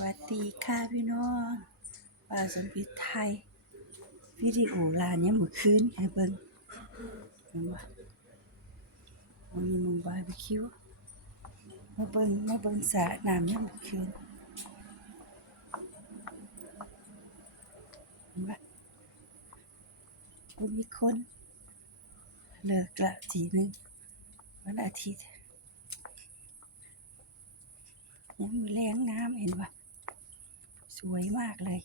วัสดีค่ะพี่น้องป่าสมพิษไทย วิดีโอลานเนี่ยเมื่อคืนให้เบิ่งเห็นบ่วันนี้มึงบาร์บีคิวมาเบิ่งมาเบิ่งสระน้ำเนี่ยเมื่อคืนเห็นบ่บ่มีคนเลิกละทีหนึ่งวันอาทิตย์ยังมีแรงน้ำเห็นบ่ สวยมากเลย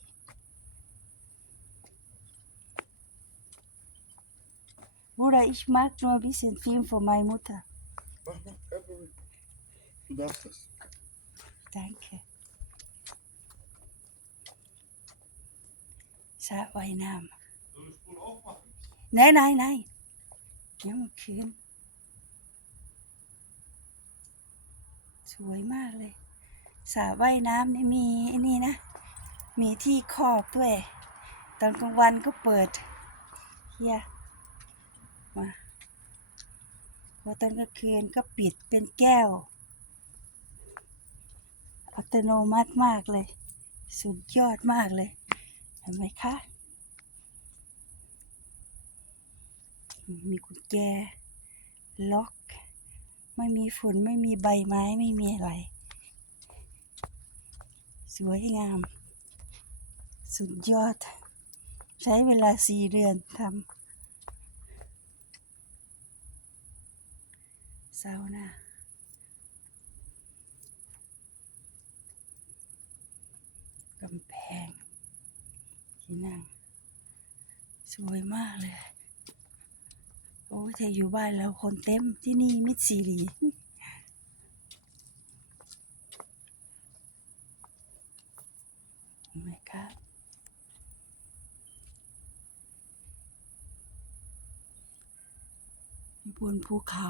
Bruder, ich mag nur ein bisschen Film von meiner Mutter. Mach, mach, kein Problem. Du darfst das. Danke. สระว่ายน้ำไหนไหนไหนยังเมื่อคืนสวยมากเลยสระว่ายน้ำนี่มีไอ้นี่นะ มีที่คอกด้วย ตอนกลางวันก็เปิดเฮียมาพอตอนกลางคืนก็ปิดเป็นแก้ว อัตโนมัติมากเลย สุดยอดมากเลย เห็นไหมคะ มีกุญแจ ล็อก ไม่มีฝุ่น ไม่มีใบไม้ ไม่มีอะไร สวยงาม สุดยอด ใช้เวลาสี่เดือนทำซาวน่ากำแพงที่นั่ง สวยมากเลย โอ้ยแต่อยู่บ้านเราคนเต็มที่นี่มิดซีรีไหมครับ บนภูเขา